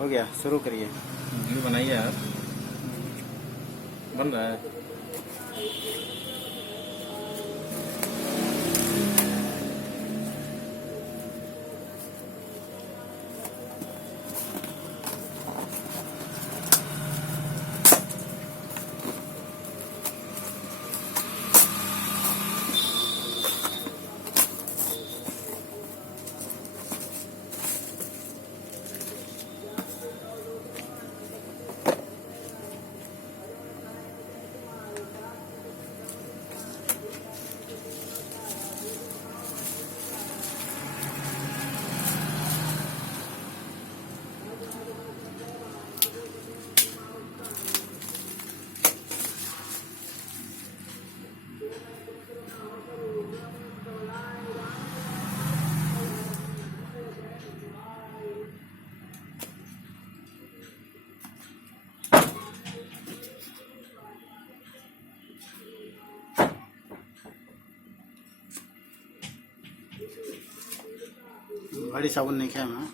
हो गया, शुरू करिए। वीडियो बनाइए यार, बन रहा है। बड़ी साबुन नहीं खाए मैं।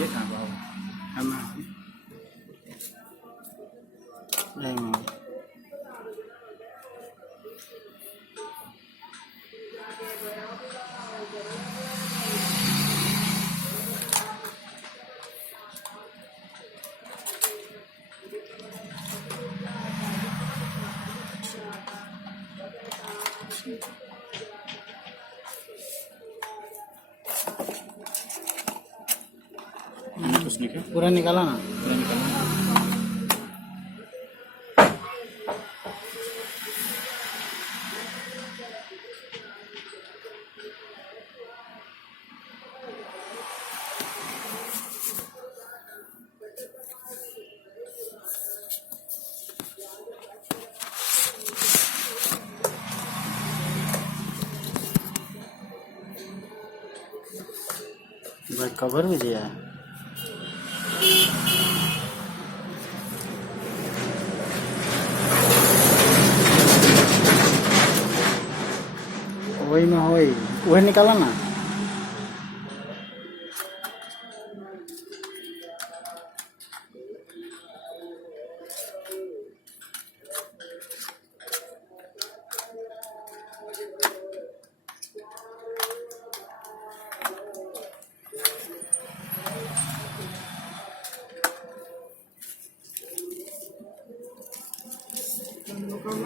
ये कहाँ बाबू? नहीं, कुछ नहीं क्या? पूरा निकाला ना। पूरा निकालना। भाई कवर भी दिया है। वही में वही निकाला ना।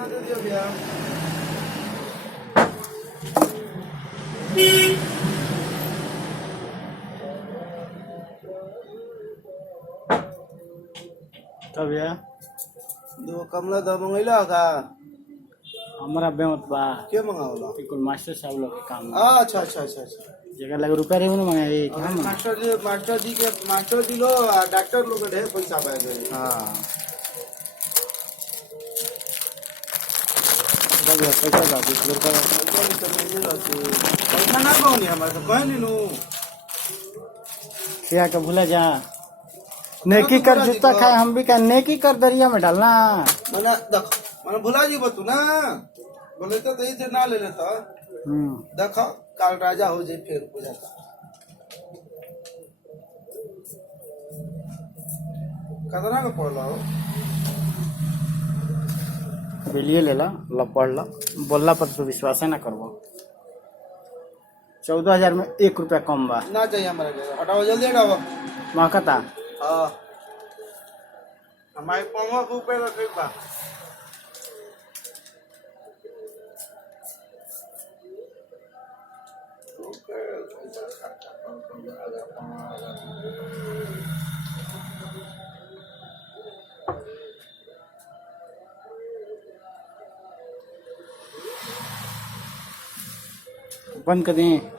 दे दियो भैया। तब यार दो कमला दो मंगैला का हमारा बेमत बा क्या मंगावला? बिल्कुल मास्टर साहब लोग के काम में। अच्छा अच्छा अच्छा अच्छा। जगह लगे रुपया रही मंगाई क्या हम? मास्टर जी लो डॉक्टर लोग के ढेर पैसा पाए गए। हाँ, पैसा था 20 रुपया। पैसा ना कहनी हमारे तो कह नी नू क्या के भूला जा। नेकी कर जूता खाए हम भी क्या नेकी कर दरिया में डालना। मना देख मना भुला जी बतू ना बोले तो यही से ना ले लेता। देखो काल राजा हो जाए फिर हो जाता। कतना का पड़ला हो? बिलिए ले ला पढ़ ला बोलला पर तो विश्वास ना करबो। 14,000 में 1 रुपया कम बा। ना चाहिए हमारे घर हटाओ जल्दी हटाओ। महकता हाँ हमारे 15 रुपए का ठीक बा। बंद कर दें।